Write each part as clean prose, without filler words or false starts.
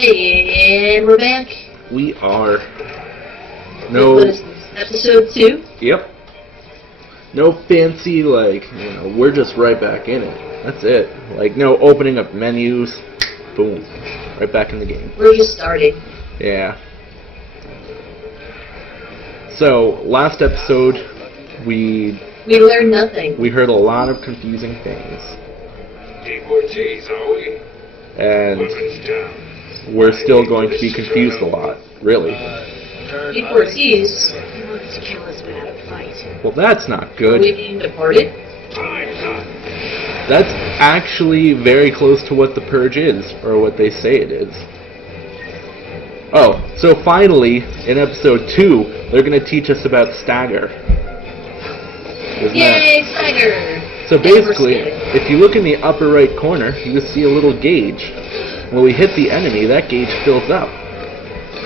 Hey, and we're back. We are. No. What is this? Episode 2? Yep. No fancy, we're just right back in it. That's it. No opening up menus. Boom. Right back in the game. We're just starting. Yeah. So, last episode, we learned nothing. We heard a lot of confusing things. Deportees, are we? And we're still going to be confused a lot, really. Deportees? He wanted to kill us without a fight. Well, that's not Are good. we being deported? That's actually very close to what the Purge is, or what they say it is. Oh, so finally, in episode 2, they're going to teach us about stagger. Yay, stagger! So basically, if you look in the upper right corner, you will see a little gauge. When we hit the enemy, that gauge fills up.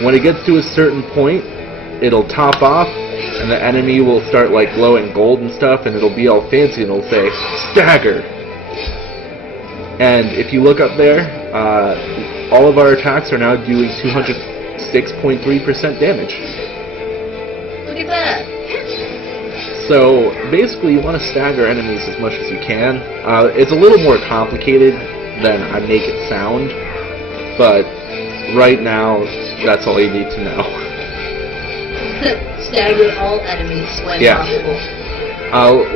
When it gets to a certain point, it'll top off, and the enemy will start glowing gold and stuff, and it'll be all fancy, and it'll say, stagger! And if you look up there, all of our attacks are now doing 206.3% damage. Look at that! So, basically, you want to stagger enemies as much as you can. It's a little more complicated than I make it sound, but right now, that's all you need to know. Stagger all enemies when possible.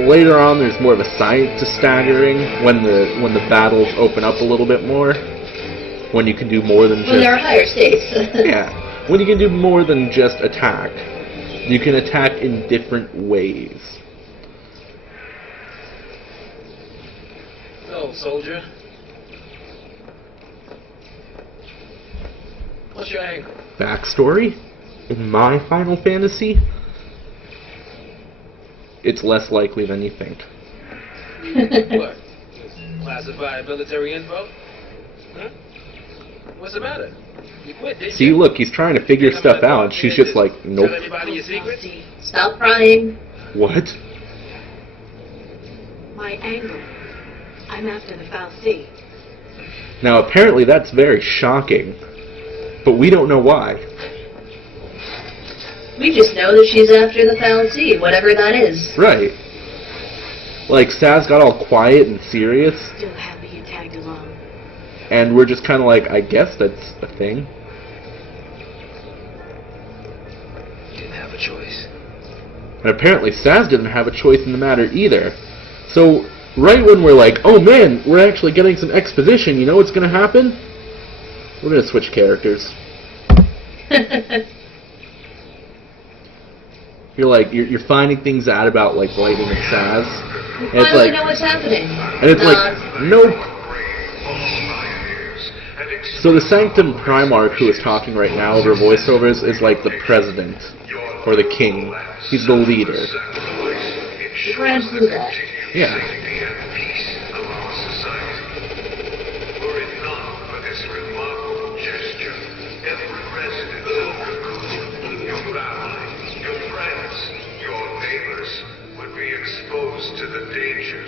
Later on, there's more of a science to staggering when the battles open up a little bit more. When you can do more than just... When there are higher stakes. Yeah. When you can do more than just attack. You can attack in different ways. So, soldier. What's your angle? Backstory? In my Final Fantasy? It's less likely than you think. What? Classified military info? Huh? What's the matter? You quit, didn't See, you? look, he's trying to figure stuff out, and she's just like, nope. Tell anybody your secrets? Stop crying. What? My angle. I'm after the Fal'Cie. Now, apparently that's very shocking, but we don't know why. We just know that she's after the Fal'Cie, whatever that is. Right. Saz got all quiet and serious, Still happy you tagged along. and we're just kind of like, I guess that's a thing. Didn't have a choice. And apparently Saz didn't have a choice in the matter either. So, right when we're like, oh man, we're actually getting some exposition, you know what's going to happen? We're going to switch characters. You're finding things out about, Lightning and Saz. And it's Finally know what's happening. And it's nope. So the Sanctum Primarch who is talking right now over voiceovers is the president, or the king. He's the leader. Grand through that. Yeah.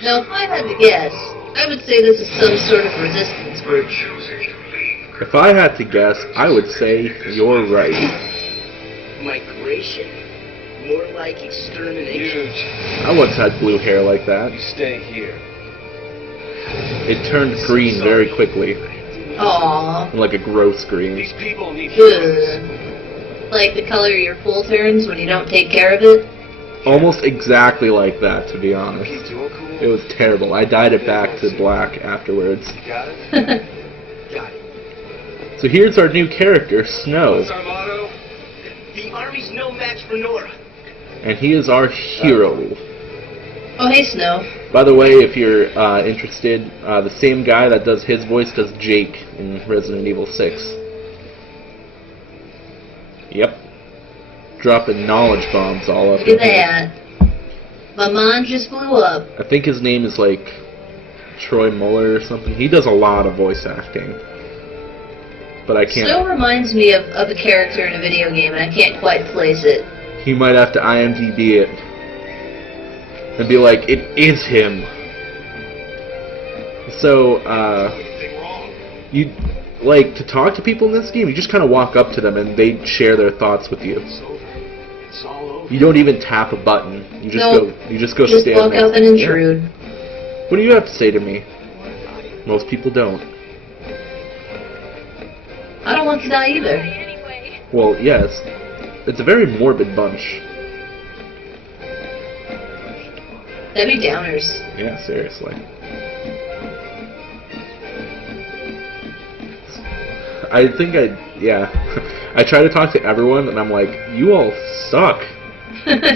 Now, if I had to guess, I would say this is some sort of resistance group. If I had to guess, I would say you're right. Migration. More like extermination. Huge. I once had blue hair like that. You stay here. It turned green very quickly. Aww. Like a gross green. These people need Ugh. Like the color your pool turns when you don't take care of it? Almost exactly like that, to be honest. Keep doing cool. It was terrible. I dyed it back to black afterwards. You got it? Got it. So here's our new character, Snow. What's our motto? The army's no match for Nora. And he is our hero. Oh, hey, Snow. By the way, if you're interested, the same guy that does his voice does Jake in Resident Evil 6. Yep. Dropping knowledge bombs all up Look in at here. that. My mind just blew up. I think his name is Troy Muller or something. He does a lot of voice acting. But I can't... Snow reminds me of a character in a video game, and I can't quite place it. He might have to IMDb it. And be like, it is him. So, like, to talk to people in this game, you just kind of walk up to them and they share their thoughts with you. It's over. It's all over. You don't even tap a button. You just Nope. go. You just go Just stand walk there. up and intrude. What do you have to say to me? Most people don't. I don't want to die either. Well, yes. It's a very morbid bunch. Debbie Downers. Yeah, seriously. I think yeah. I try to talk to everyone, and I'm like, you all suck.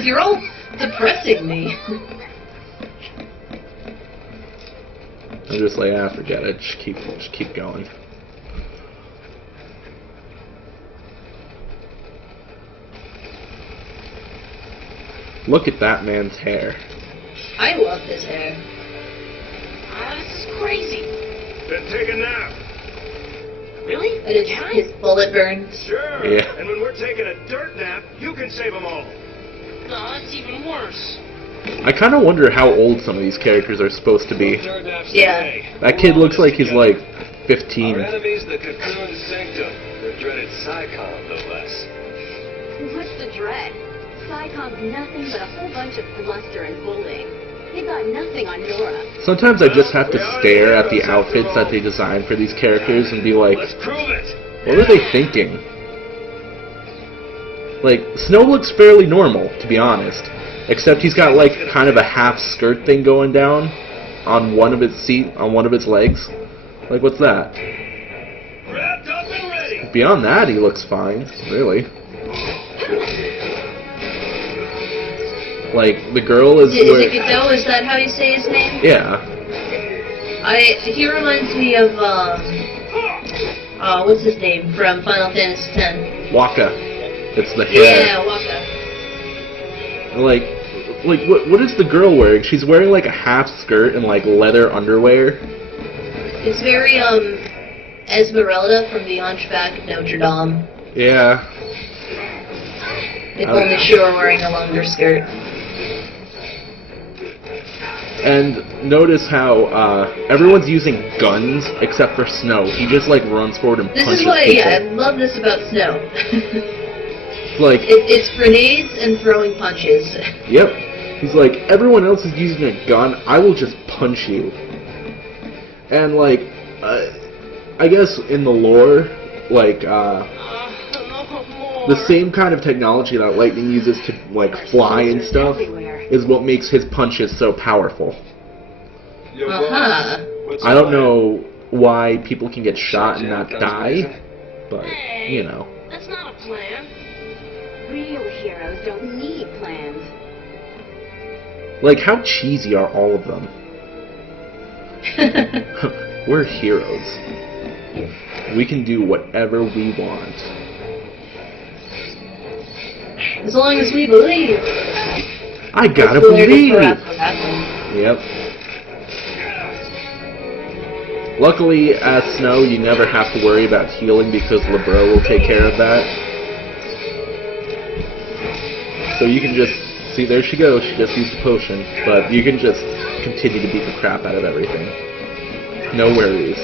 You're all depressing me. I'm just like, forget it. Just keep going. Look at that man's hair. I love his hair. This is crazy. Then take a nap. Really? And his bullet burns. Sure. Yeah. And when we're taking a dirt nap, you can save them all. No, that's even worse. I kind of wonder how old some of these characters are supposed to be. Yeah. That kid looks like he's like 15. Our enemies, the Cocoon and Sanctum. The dreaded PSICOM, no less. What's the dread? PSICOM's nothing but a whole bunch of bluster and bullying. They've got nothing on Nora. Sometimes I just have to stare at the outfits that they designed for these characters and be like, Let's prove it. what are they thinking? Like, Snow looks fairly normal, to be honest. Except he's got like kind of a half skirt thing going down on one of its legs. Like, what's that? Wrapped up and ready. Beyond that, he looks fine, really. Like, the girl is... Zikito, is that how you say his name? Yeah. He reminds me of, what's his name from Final Fantasy X? Waka. It's the hair. Yeah, Waka. Like, what is the girl wearing? She's wearing, like, a half skirt and, like, leather underwear. It's very, Esmeralda from The Hunchback of Notre Dame. Yeah. If only she were wearing a longer skirt. And notice how everyone's using guns except for Snow. He just like runs forward and This punches is why, people. yeah, I love this about Snow. Like, it's grenades and throwing punches. yep. He's like, everyone else is using a gun. I will just punch you. And like, I guess in the lore, like the same kind of technology that Lightning uses to like fly and stuff is what makes his punches so powerful. Uh-huh. I don't know why people can get shot and not die, but, you know. That's not a plan. Real heroes don't need plans. Like, how cheesy are all of them? We're heroes. We can do whatever we want. As long as we believe. I gotta That's hilarious believe! for us what happened. Yep. Luckily, as Snow, you never have to worry about healing because LeBro will take care of that. So you can just... See, there she goes. She just used a potion. But you can just continue to beat the crap out of everything. No worries.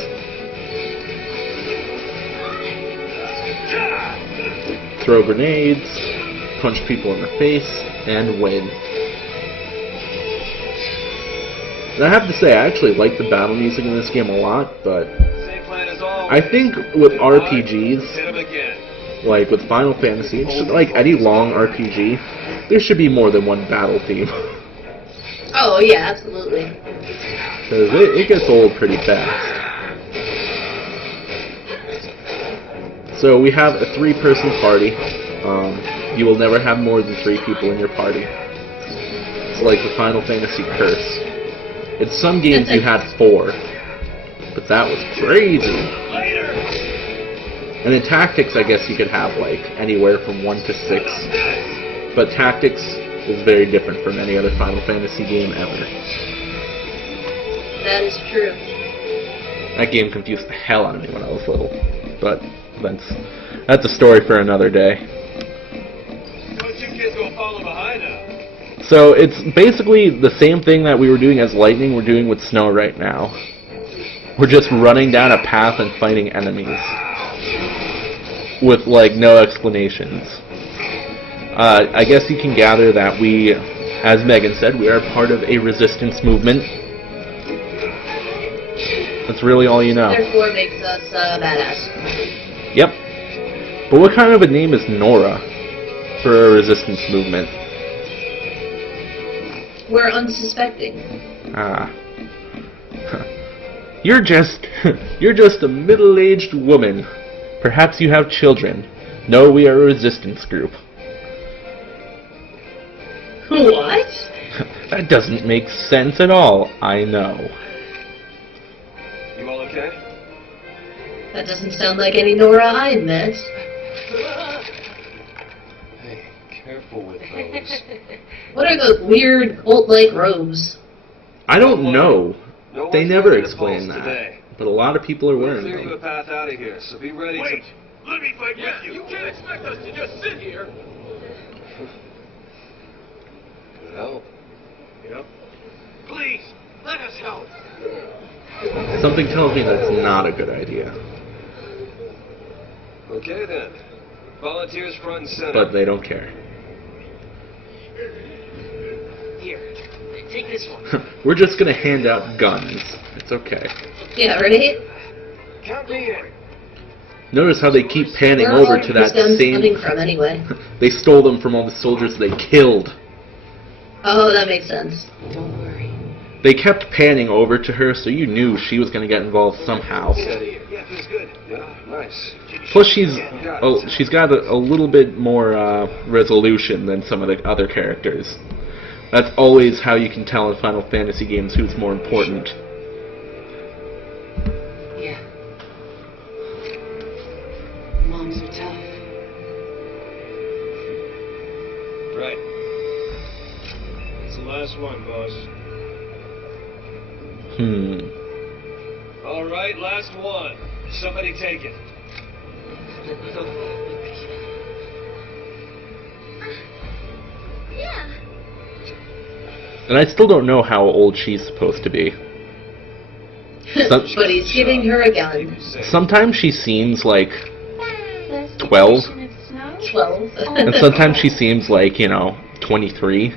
Throw grenades, punch people in the face, and win. And I have to say, I actually like the battle music in this game a lot, but Same plan as always. I think with Hit RPGs, him again. like with Final Fantasy, just like any long RPG, there should be more than one battle theme. Oh, yeah, absolutely. Because it gets old pretty fast. So we have a 3-person party. You will never have more than 3 people in your party. It's like the Final Fantasy curse. In some games you had 4, but that was crazy. And in Tactics, I guess you could have like anywhere from 1 to 6. But Tactics is very different from any other Final Fantasy game ever. That is true. That game confused the hell out of me when I was little. But that's a story for another day. Those two kids gonna follow behind us. So it's basically the same thing that we were doing as Lightning we're doing with Snow right now. We're just running down a path and fighting enemies. With, like, no explanations. I guess you can gather that we, as Megan said, we are part of a resistance movement. That's really all you know. Therefore makes us badass. Yep. But what kind of a name is Nora for a resistance movement? We're unsuspecting. Ah. You're just a middle-aged woman. Perhaps you have children. No, we are a resistance group. What? That doesn't make sense at all. I know. You all okay? That doesn't sound like any Nora I met. Hey, careful with those. What are those weird cult-like robes? I don't know. No They one's never wearing a explain pulse that. today. But a lot of people are We'll wearing clear you a them. path out of here, so be ready Wait! to... Let me fight with you! You can't expect us to just sit here! Help. Yep. Please, let us help! Something tells me that's not a good idea. Okay then. Volunteers front and center. But they don't care. Here, take this one. We're just gonna hand out guns. It's okay. Yeah, right? Count me in. Notice how they keep panning Where over are to these that guns coming same... from anyway? They stole them from all the soldiers they killed. Oh, that makes sense. Don't worry. They kept panning over to her, so you knew she was going to get involved somehow. Steady. Yeah, feels good. Yeah, nice. Plus, she's got a little bit more resolution than some of the other characters. That's always how you can tell in Final Fantasy games who's more important. Yeah. Moms are tough. Right. It's the last one, boss. All right, last one. Somebody take it. Yeah. And I still don't know how old she's supposed to be. But he's giving her a gun. Sometimes she seems like 12, 12. and sometimes she seems like, 23.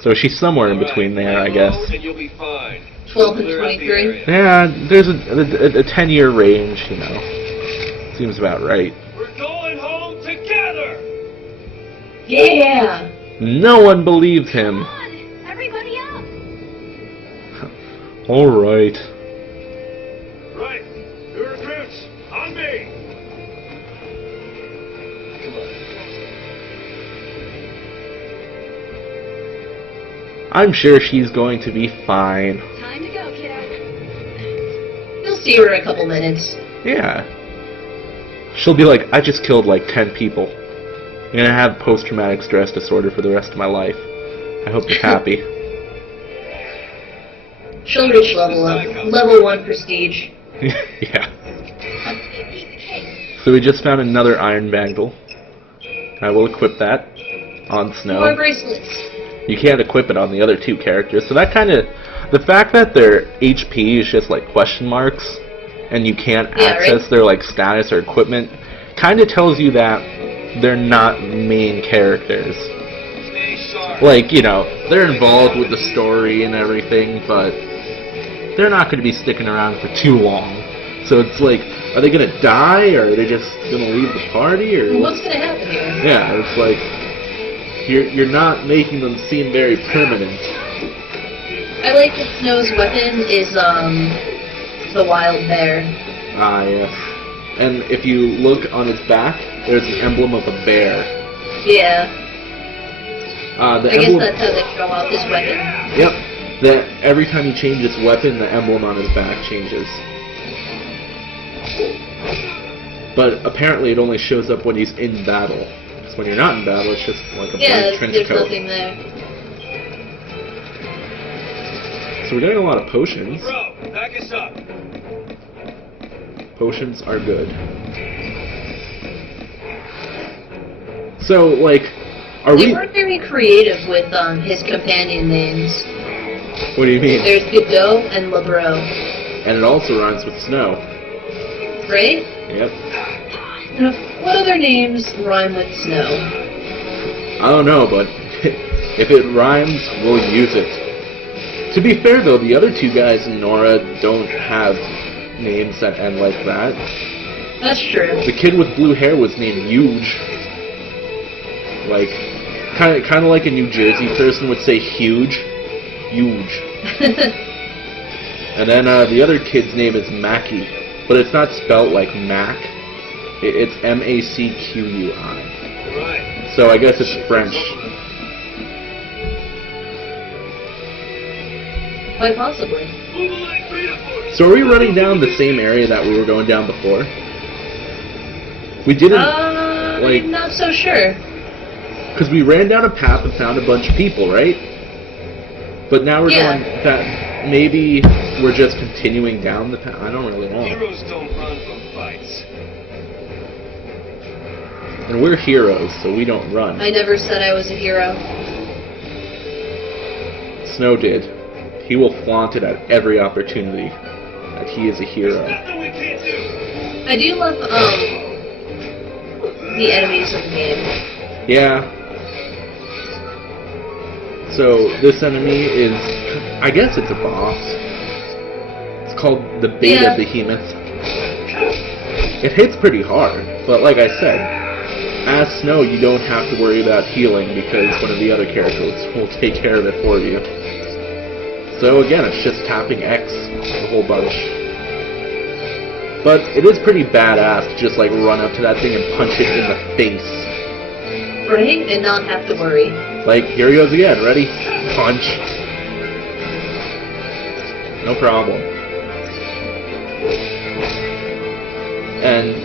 So she's somewhere in between there, I guess. And you'll be fine. 12 and Clear out the 23. area. Yeah, there's a 10-year range, Seems about right. We're going home together! Yeah! No one believes him. Come on, everybody up. Alright. Right. New recruits, on me! I'm sure she's going to be fine. Time to go, kiddo. You'll see her in a couple minutes. Yeah. She'll be like, I just killed like 10 people. I'm gonna have post-traumatic stress disorder for the rest of my life. I hope you're happy. She'll reach level 1 prestige. Yeah. So we just found another iron bangle. I will equip that on More Snow. bracelets. You can't equip it on the other two characters, so that kind of... The fact that their HP is just like question marks, and you can't access right? their like status or equipment, kind of tells you that they're not main characters. Stay sharp. Like, they're involved with the story and everything, but they're not going to be sticking around for too long. So it's like, are they going to die, or are they just going to leave the party, or... What's gonna happen here? Yeah, it's like, you're not making them seem very permanent. I like that Snow's weapon is, the wild bear. Ah, yes. And if you look on his back, there's an emblem of a bear. Yeah. The I guess emblem... that's how they show off his weapon. Yep. That every time you change his weapon, the emblem on his back changes. But apparently it only shows up when he's in battle. So when you're not in battle, it's just like a Yeah, blank trench there's coat. nothing there. So we're getting a lot of potions. Bro, back us up. Potions are good. So, like, are They we... weren't very creative with his companion names. What do you mean? There's Godot and Lebreau. And it also rhymes with snow. Right? Yep. What other names rhyme with snow? I don't know, but if it rhymes, we'll use it. To be fair, though, the other two guys in Nora don't have names that end like that. That's true. The kid with blue hair was named Huge. Like, kind of like a New Jersey person would say huge. Huge. And then the other kid's name is Mackie, but it's not spelt like Mac. It's Macqui. Right. So I guess it's French. Quite possibly. Move along, freedom force. So are we running down the same area that we were going down before? We didn't, like, I'm not so sure. because we ran down a path and found a bunch of people, right? But now we're Yeah. going that maybe we're just continuing down the path. I don't really know. Heroes don't run from fights. And we're heroes, so we don't run. I never said I was a hero. Snow did. He will flaunt it at every opportunity that he is a hero. Nothing we can't do. I do love, the enemies of the game. Yeah. So this enemy is, I guess it's a boss. It's called the Beta Yeah. Behemoth. It hits pretty hard, but like I said, as Snow you don't have to worry about healing because one of the other characters will take care of it for you. So again, it's just tapping X a whole bunch. But it is pretty badass to just like run up to that thing and punch it in the face. Right? And not have to worry. Like, here he goes again. Ready? Punch. No problem. And,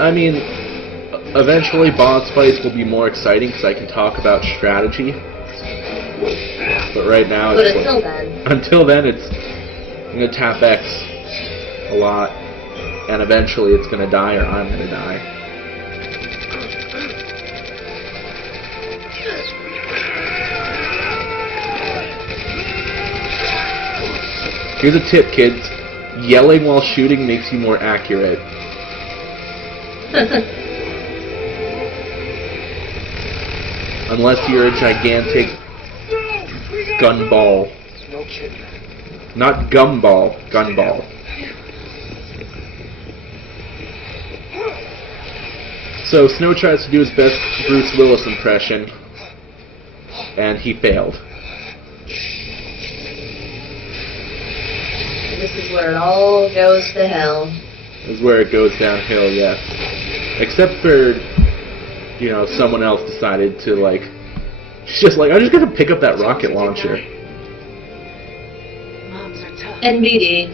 I mean, eventually boss fights will be more exciting because I can talk about strategy. But right now, But it's until then. until then, it's I'm gonna tap X a lot, and eventually it's gonna die or I'm gonna die. Here's a tip, kids. Yelling while shooting makes you more accurate. Unless you're a gigantic gunball. No kidding. Not gumball, gunball. So Snow tries to do his best Bruce Willis impression, and he failed. This is where it all goes to hell. This is where it goes downhill, yes. Except for, you know, someone else decided to, like, she's just like, I'm just gonna pick up that rocket launcher. Moms are tough. NBD.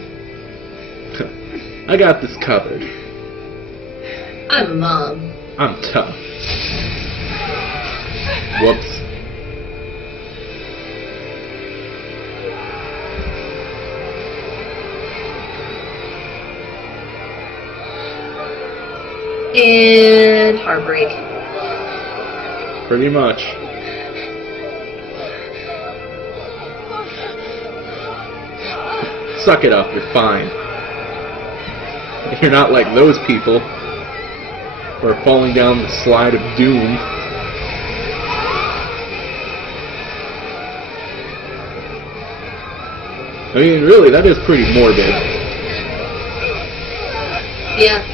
I got this covered. I'm a mom. I'm tough. Whoops. And heartbreak. Pretty much. Suck it up, you're fine. You're not like those people who are falling down the slide of doom. I mean, really, that is pretty morbid. Yeah.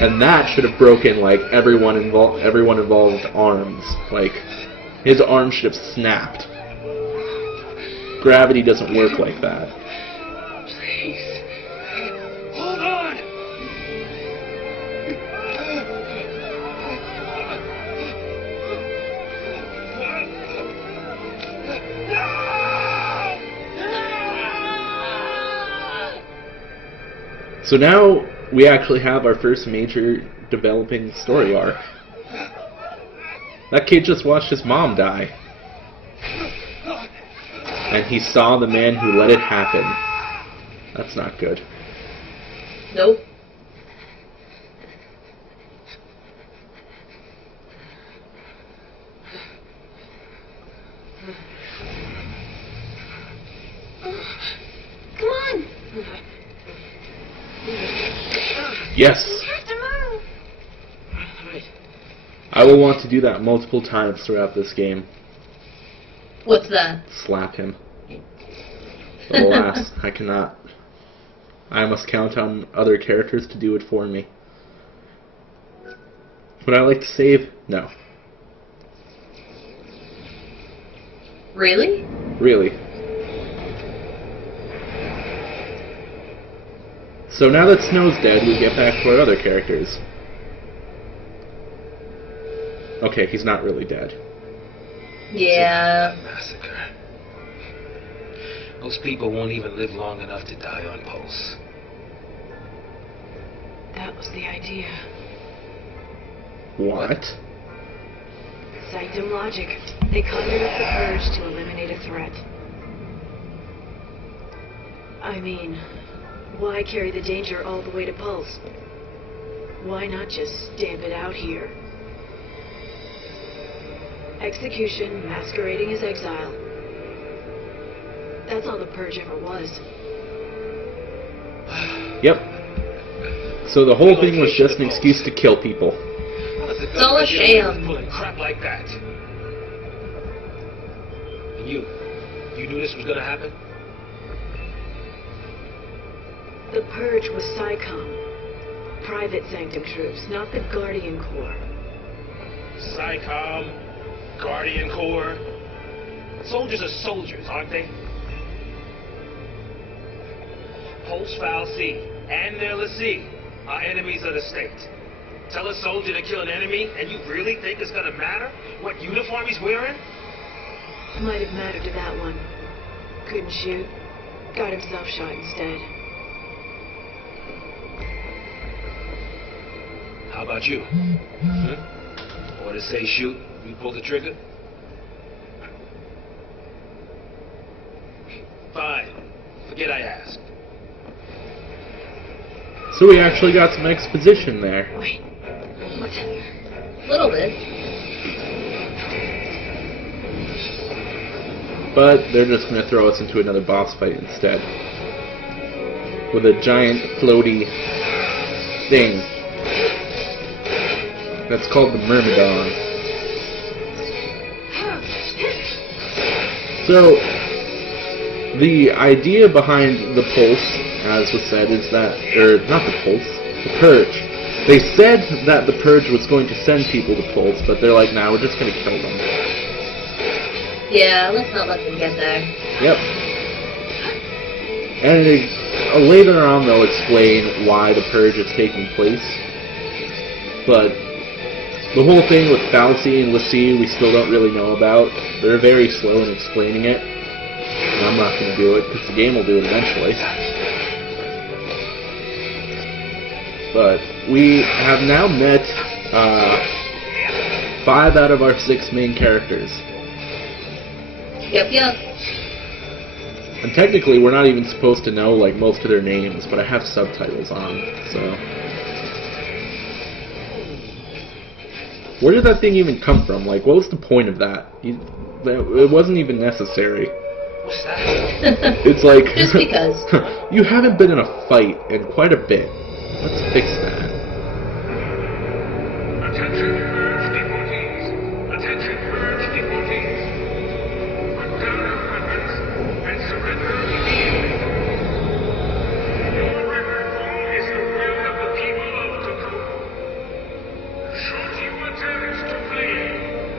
And that should have broken, like, everyone involved arms. Like, his arm should have snapped. Gravity doesn't work like that. Please. Hold on. So now we actually have our first major developing story arc. That kid just watched his mom die. And he saw the man who let it happen. That's not good. Nope. Come on, Yes! Have to move. Alright. I will want to do that multiple times throughout this game. What's that? Slap him. But alas, I cannot. I must count on other characters to do it for me. Would I like to save? No. Really? Really. So now that Snow's dead, we get back to our other characters. Okay, he's not really dead. Yeah. Massacre. Most people won't even live long enough to die on Pulse. That was the idea. What? Sanctum logic. They conjured up the Purge to eliminate a threat. I mean, why carry the danger all the way to Pulse? Why not just stamp it out here? Execution masquerading as exile. That's all the Purge ever was. Yep. So the whole thing was just an excuse to kill people. It's all a sham. Pulling crap like that. And you knew this was gonna happen? The Purge was PSICOM. Private Sanctum troops, not the Guardian Corps. PSICOM, Guardian Corps. Soldiers are soldiers, aren't they? Pulse, Fal'Cie, and their Fal'Cie are enemies of the state. Tell a soldier to kill an enemy, and you really think it's gonna matter what uniform he's wearing? Might have mattered to that one. Couldn't shoot. Got himself shot instead. How about you? Order say shoot, you pull the trigger? Fine. Forget I asked. So we actually got some exposition there. Wait. What? Little bit. But they're just going to throw us into another boss fight instead. With a giant floaty thing. That's called the Myrmidon. So, the idea behind the Pulse, as was said, is that, or not the Pulse, the Purge. They said that the Purge was going to send people to Pulse, but they're like, nah, we're just going to kill them. Yeah, let's not let them get there. Yep. And later on they'll explain why the Purge is taking place. But the whole thing with Fal'Cie and Fal'Cie we still don't really know about. They're very slow in explaining it. And I'm not going to do it, because the game will do it eventually. But we have now met 5 out of our 6 main characters. Yep, yep. And technically we're not even supposed to know like most of their names, but I have subtitles on, so... Where did that thing even come from? Like, what was the point of that? It wasn't even necessary. What's that? It's like... Just because. You haven't been in a fight in quite a bit. Let's fix that. Attention, Purge deportees. Attention, Purge deportees. Put down your weapons and surrender immediately. Your record is the will of the people of Cocoon. Should you attempt to flee,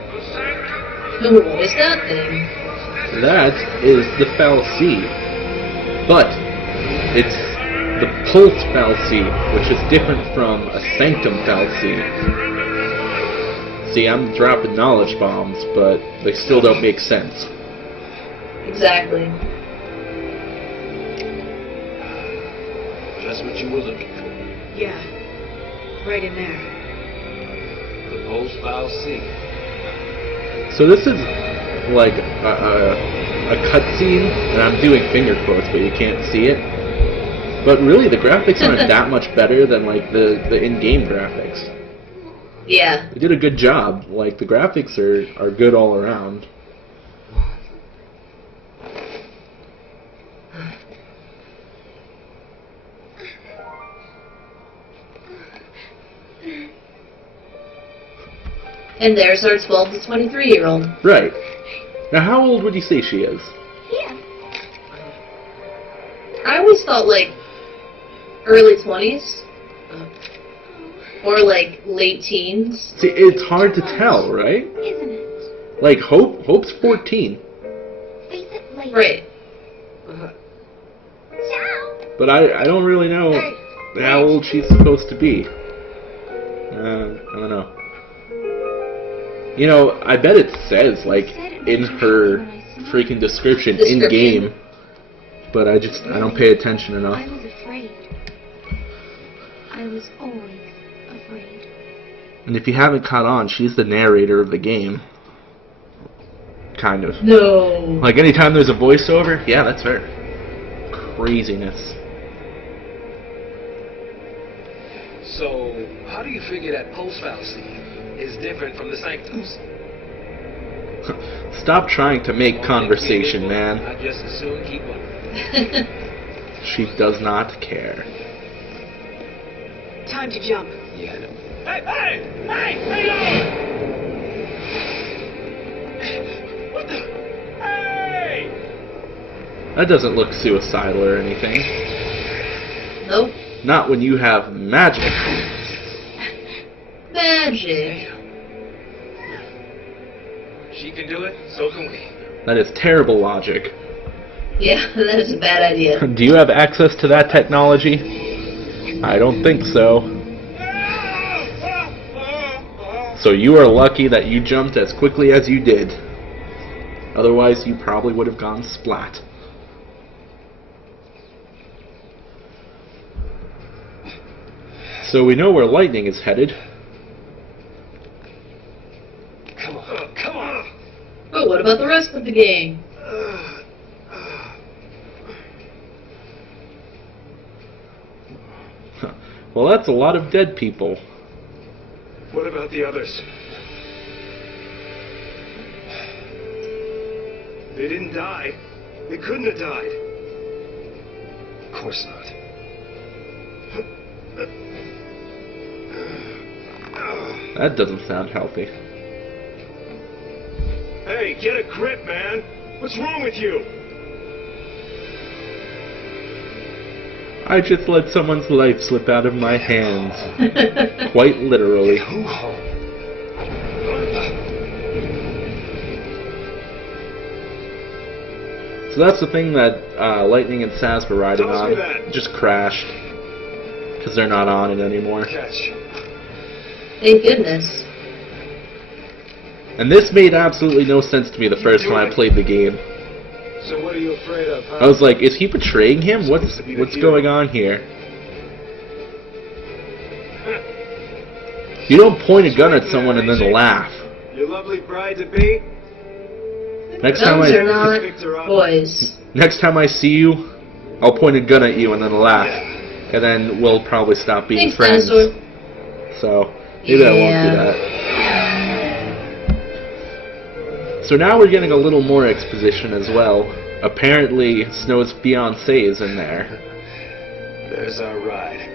the Sanctum will... What is that thing? That is the Fal'Cie. But it's the Pulse Fal'Cie, which is different from a Sanctum Fal'Cie. See, I'm dropping knowledge bombs, but they still don't make sense. Exactly. Just what you were looking for. Yeah. Right in there. The Pulse Fal'Cie. So this is like a cutscene, and I'm doing finger quotes, but you can't see it. But really, the graphics aren't that much better than like the in-game graphics. Yeah. They did a good job. Like the graphics are good all around. And there's our 12 to 23-year-old. Right. Now, how old would you say she is? Yeah. I always thought, like, early 20s. Or, like, late teens. See, it's hard to tell, right? Isn't it? Like, Hope's 14. Face it later. Right. Ciao. But I don't really know how old she's supposed to be. I don't know. You know, I bet it says, like, in her freaking description in-game. But I don't pay attention enough. I was afraid. I was always afraid. And if you haven't caught on, she's the narrator of the game. Kind of. No. Like, anytime there's a voiceover, yeah, that's her. Craziness. So, how do you figure that Pulse Fal'Cie is different from the Sanctums? Stop trying to make conversation, man. I just as soon keep up. She does not care. Time to jump. Yeah, I know. Hey! Hang on! What the? Hey! That doesn't look suicidal or anything. Nope. Not when you have magic. Magic. She can do it, so can we. That is terrible logic. Yeah, that is a bad idea. Do you have access to that technology? I don't think so. So you are lucky that you jumped as quickly as you did. Otherwise, you probably would have gone splat. So we know where lightning is headed. Come on. But what about the rest of the gang? Well, that's a lot of dead people. What about the others? They didn't die. They couldn't have died. Of course not. That doesn't sound healthy. Hey, get a grip, man. What's wrong with you? I just let someone's life slip out of my hands. Quite literally. So that's the thing that Lightning and Sass were riding Tell us on. me that. Just crashed. Because they're not on it anymore. Catch. Thank goodness. And this made absolutely no sense to me the first time I played the game. So what are you afraid of, huh? I was like, is he betraying him? What's going on here? You don't point a gun at someone and then laugh. Your lovely bride-to-be? Next time Guns are not boys. Next time I see you, I'll point a gun at you and then laugh. And then we'll probably stop being Thanks, friends. Dinosaur. So, maybe I won't do that. So now we're getting a little more exposition as well. Apparently, Snow's fiancé is in there. There's our ride.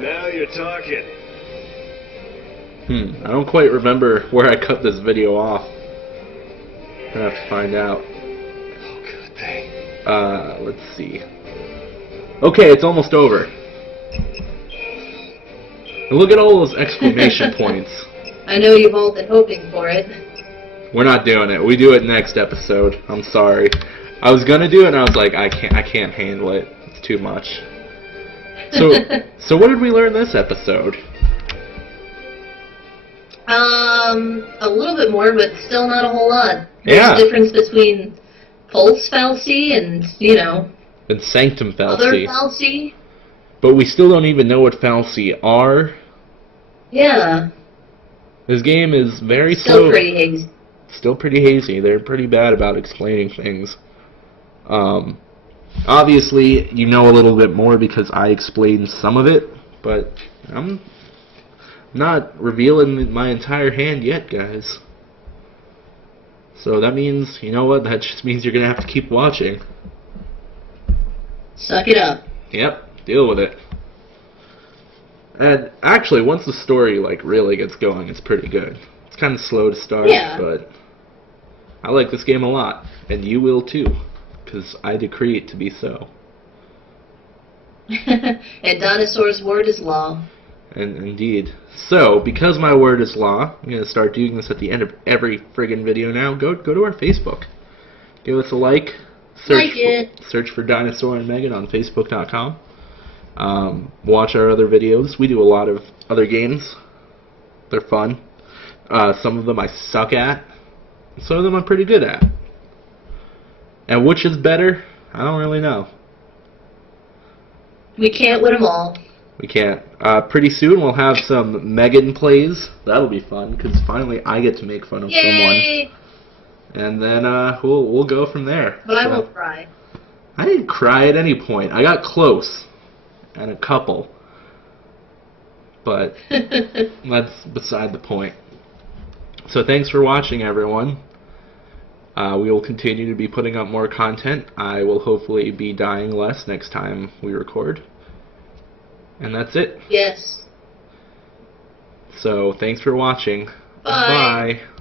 Now you're talking. I don't quite remember where I cut this video off. I'm gonna have to find out. Oh, good thing. Let's see. Okay, it's almost over. And look at all those exclamation points. I know you've all been hoping for it. We're not doing it. We do it next episode. I'm sorry. I was gonna do it and I was like, I can't handle it. It's too much. So what did we learn this episode? A little bit more, but still not a whole lot. Yeah. There's a difference between Pulse Fal'Cie and, And Sanctum other Fal'Cie. Fal'Cie. But we still don't even know what Fal'Cie are. Yeah. This game is very Still slow. pretty hazy. Still pretty hazy. They're pretty bad about explaining things. Obviously, you know a little bit more because I explained some of it, but I'm not revealing my entire hand yet, guys. So that means, you know what, that just means you're going to have to keep watching. Suck it up. Yep, deal with it. And actually, once the story like really gets going, it's pretty good. It's kind of slow to start, Yeah. but I like this game a lot, and you will too, because I decree it to be so. And Dinosaur's word is law. And indeed. So, because my word is law, I'm going to start doing this at the end of every friggin' video now. Go to our Facebook. Give us a like. Search for Dinosaur and Megan on Facebook.com. Watch our other videos. We do a lot of other games. They're fun. Some of them I suck at. Some of them I'm pretty good at. And which is better? I don't really know. We can't win them all. We can't. Pretty soon we'll have some Megan plays. That'll be fun, because finally I get to make fun of Yay! someone. And then we'll go from there. But I won't cry. I didn't cry at any point. I got close. And a couple. But that's beside the point. So thanks for watching, everyone. We will continue to be putting up more content. I will hopefully be dying less next time we record. And that's it. Yes. So thanks for watching. Bye. Bye.